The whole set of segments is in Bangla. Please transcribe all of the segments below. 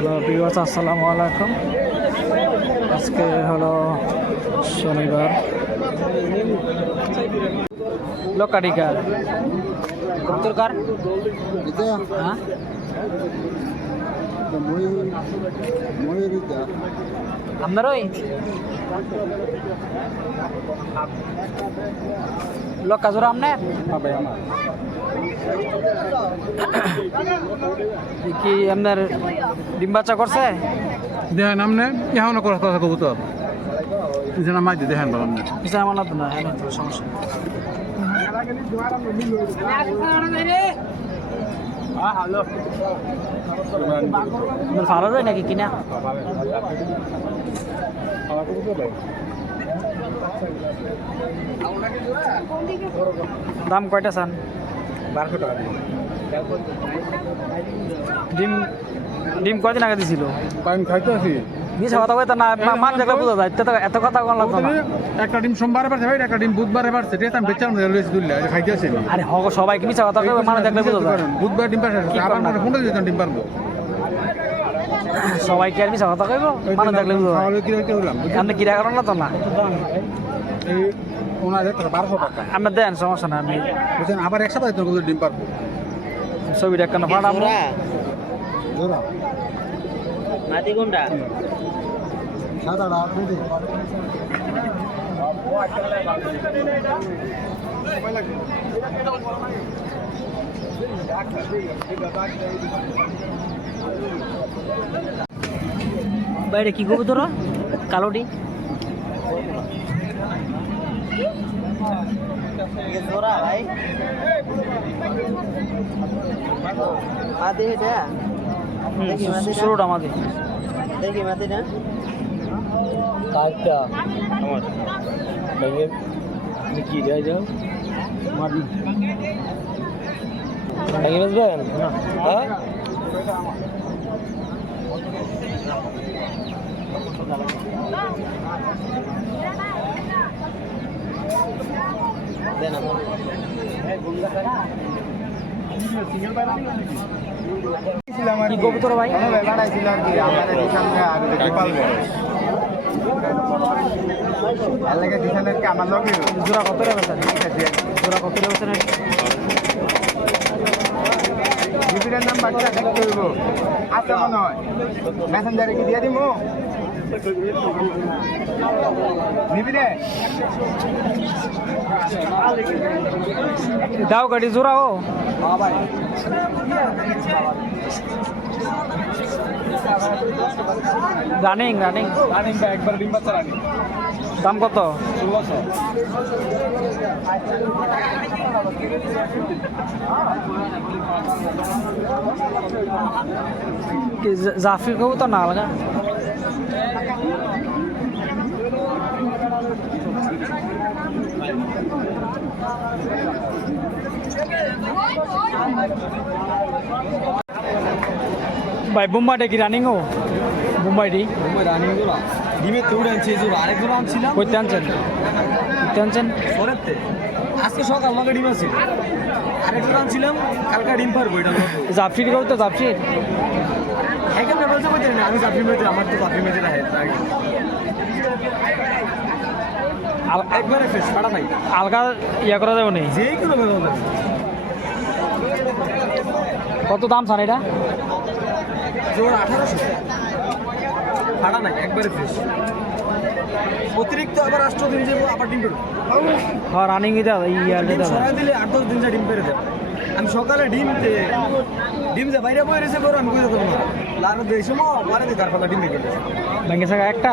হ্যালো ভিউয়ার্স, আসসালামু আলাইকুম। আজকে হলো শনিবার। লোকাডিকার কবুতরকার হ্যাঁ আপনার ওই লক্কা জোড়া আপনার কি আপনার ডিম বাচ্চা করছে? দেখেন আপনি এখনো কথা কবুতর পিছনে মাই দিয়ে দেখেন বলেন পিছনে আমার না সমস্যা ভালো যায় নাকি কিনা? দাম কয়টা চান? 1200 টাকা ডিম ডিম কয়দিন আগে দিছিল? টাইম খাইতে আছি মিছা কথা কইতা না, মান দেখলে বোঝা যায়। এত কথা কোন লাগতো না। একটা ডিম সোমবারে পারছে ভাই, একটা ডিম বুধবারে পারছে, এটা আমি বেচার মধ্যে রয়েছে দুল্লা খাইতে আছি। আরে হগ সবাইকে মিছা কথা কইবে, মান দেখলে বোঝা যায়। বুধবার ডিম পারছে, আবার মনে ফোন দিতেন ডিম পারবো সবাইকে আর মিছা কথা কইব, মান দেখলে বোঝা যায়। তাহলে কি রাখতে হলাম আপনি কিরা করেন না তো না? এই ওনার 1200 টাকা আপনি দেন, সমস্যা না। আমি বুঝছেন আবার একসাথে তো ডিম পারবো ছবিটা কেন পাঠাবো? জোড়া মাটি কোনটা? সাদাটা আপনি দিন বাইরে কি করবো তোরা? কালোটি জোড়া ভাই মাটি এটা শুরুটা আমাদের দেখি মাটি না কাজটা আমার ভেঙে কি দেয় যাও মাটি ভেঙে বেসবেন না? হ্যাঁ দেন কি কবুতর ভাই? জোড়া কত রে বেছেন? জোড়া কত রে বেছেন? নাম বাচ্চা দেখতে হইব আচ্ছা মনে হয় মেসেঞ্জারে কি দিয়ে দিব নিবি রে দাও গাড়ি জোড়াও রানিং রানিং রানিং বা একবার ডিম বাচ্চা রানিং দাম কত? 1600 জাফির কবুতর না আলগা ভাই। বোম্বাইটা কি রানিং? ও বোম্বাইটি রানিং গুলো ডিমে তুড়ে আনছি, যে আরেকগুলো আনছিলাম কইতে আনছেন? কইতে আনছেন সরেতে আজকে সকাল আমাকে ডিম আছে, আরেকগুলো আনছিলাম কালকে ডিম পারবো। এটা জাফরির কবুতর জাফরির এখানে বলতে পারছি না, আমি চাকরি মেয়েতে আমার তো চাকরি মেয়েতে না একবারে ফ্রেশ ফাটা নাই, আলগা ইয়া করা যাবে না। যে কোনো ব্যবহার কত দাম চান এটা? জোর 1800 ফাটা নাই, একবারে ফ্রেশ। অতিরিক্ত আবার 8 দিন যাবো আবার ডিম পেড়ে হ্যাঁ রানিং এটা ইয়ার ডিম সরাই দিলে 8-10 দিন যা ডিম পেড়ে দেয়। আমি সকালে ডিম যে বাইরে বয়ে রয়েছে বড় আমি বুঝতে পারবো না, লাল দিয়ে সময় মারে দিয়ে তার ফলে ডিম বেঁকে গেছে। ব্যাংকে থাকা একটা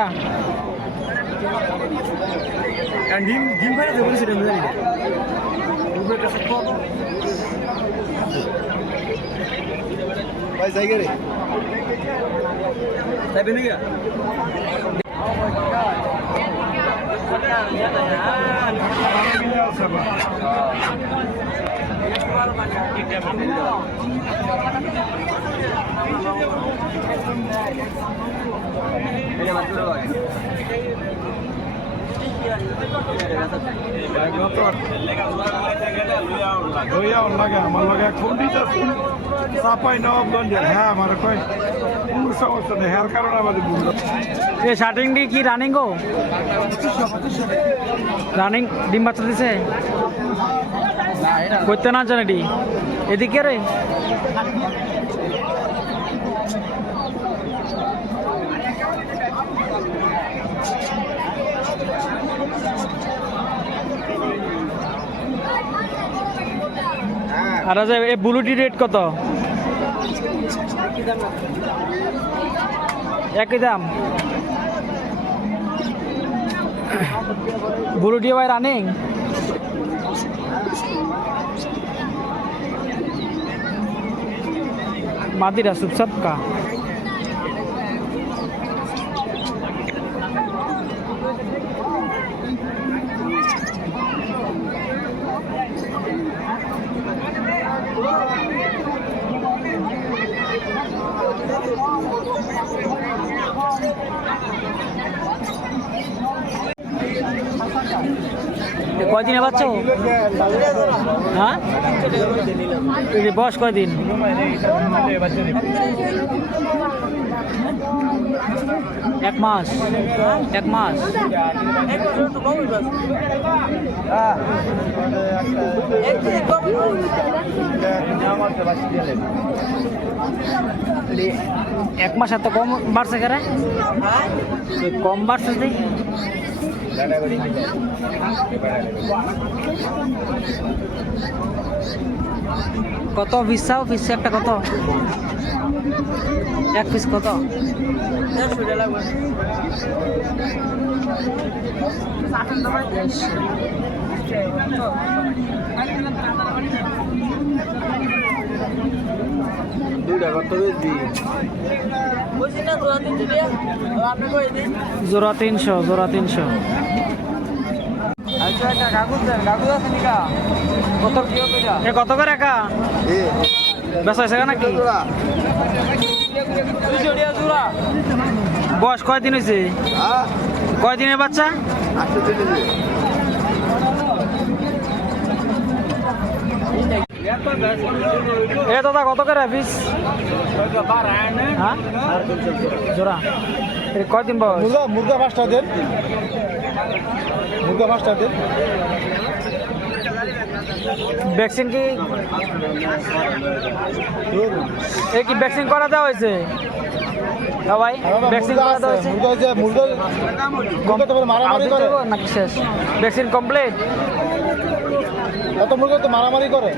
কারণ ডিম বাইরে দিয়ে বলেছে ডিম জানি না ভাই জায়গা রে তাই বেনে গিয়া লইয়া লাগে আমার লাগে খুব দিতে চাপাই নবাবগঞ্জের হ্যাঁ আমার কয় কোনো সমস্যা নেই হ্যার কারণে আমাদের বুঝলো এ শার্টিং ডি কি রানিং গো রানিং ডিম বাচ্চা দিছে করতে না জানে ডি এদিকে রে আর যে এই ব্লুটি রেট কত একই দাম ব্লুটি ভাই রানিং मादिरा सुप सबका কয়দিনে বাচ্চা হ্যাঁ বয়স কয়দিন এক মাস এক মাস এত কম বাড়ছে কেন কম বাড়ছে কত পিস চাও পিস একটা কত এক পিস কত জোড়া 300 কত করে একা বেচা হয়েছে নাকি বয়স কয়দিন হয়েছে কয়দিনের বাচ্চা এ দাদা কত করে পিস হ্যাঁ জোড়া কয়দিন বয়স মুরগা 5টা দেন ভ্যাকসিন কি এই কি ভ্যাকসিন করা দেওয়া হয়েছে ভাই ভ্যাকসিন করা দেওয়া হয়েছে মুরগা তো মারামারি করে নাকি শেষ ভ্যাকসিন কমপ্লিট এত মুরগা তো মারামারি করে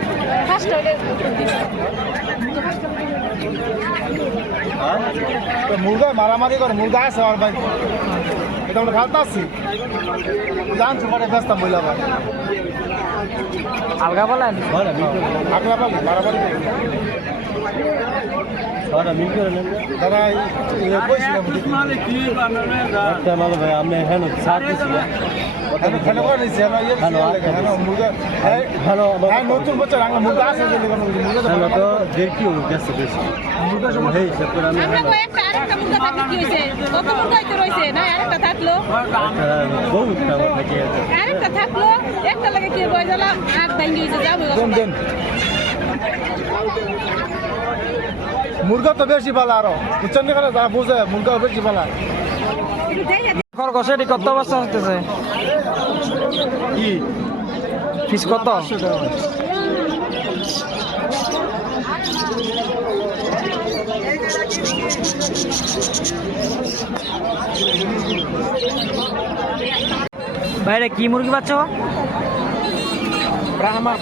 মুরগা মারামারি করে মুরগা আছে আর ভাই এটা আমরা খালতে আসছি জানছো পরে ব্যস্ত মহিলা ভাই আলগা বলেন আগলা পালি মারামারি করে দাদা ভাই আমি হ্যাঁ নতুন বছর মুরগা আছে তো দেখি গেছে বেশি মুরগা তো বেশি ভালো আরো বুঝছেন এখানে যা বুঝে মুরগা বেশি ভালো খরগোশ এটি কত অবস্থা হতেছে কি ফিস কত বাইরে কি মুরগি পাচ্ছ ব্রাহ্মা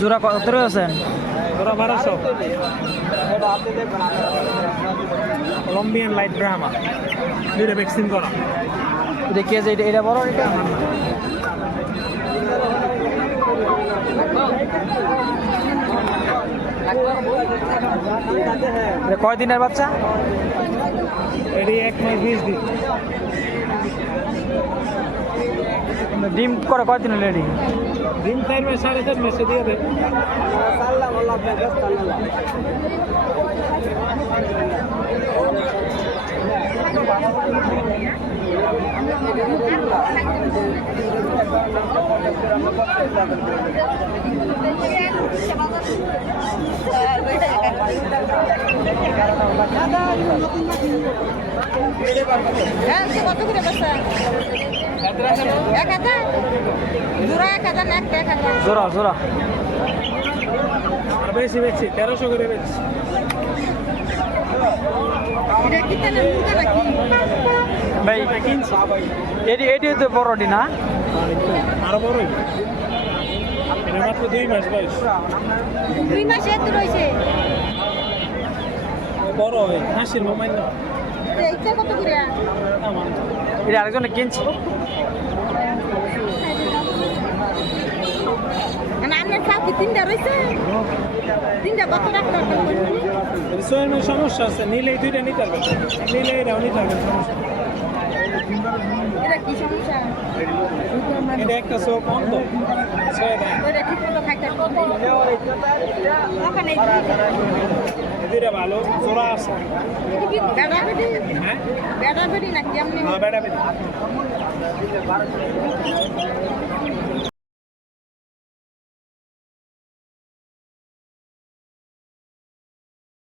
জোড়া কত রয়েছেন ওরা 1200 কলম্বিয়ান লাইট ব্রাহ্মা দুটো ভ্যাকসিন করা দেখিয়ে যে এটা বড় এটা কয় দিনের বাচ্চা এটি 1 মাস 20 দিন ডিম করে কয় দিন লেডি ডিম 4 মাস 4.5 মাসে দিয়ে দেয় হ্যাঁ কত করে বেচা 1000 জোড়া 1000 না একটা 1000 জোড়া জোড়া বেশি বেশি 1300 করে বেশি এটা কি তাহলে মুরগা নাকি ভাই এটি তো বড়টি না আরো বড়ই এটা মাত্র 2 মাস বয়স 2 মাসে এত রইছে বড় হয় হাসির মোবাইল না এইটা কত করে এটা আরেকজনে কিনছে মানে আপনার চাও কি 3টা রইছে 3টা কত টাকা দরকার সোয়ের সমস্যা আছে নিলে 2টা নিতে পারবে নিলে এটাও নিতে পারবে সমস্যা এটা কি সমস্যা এটা একটা সো কম তো সোয়েটা ওইটা ঠিক মতো খাইতে ওখানে এদিকে ভালো জোড়া আছে বেড়া বেড়ি হ্যাঁ বেড়া বেড়ি নাকি এমনি বেড়া বেড়া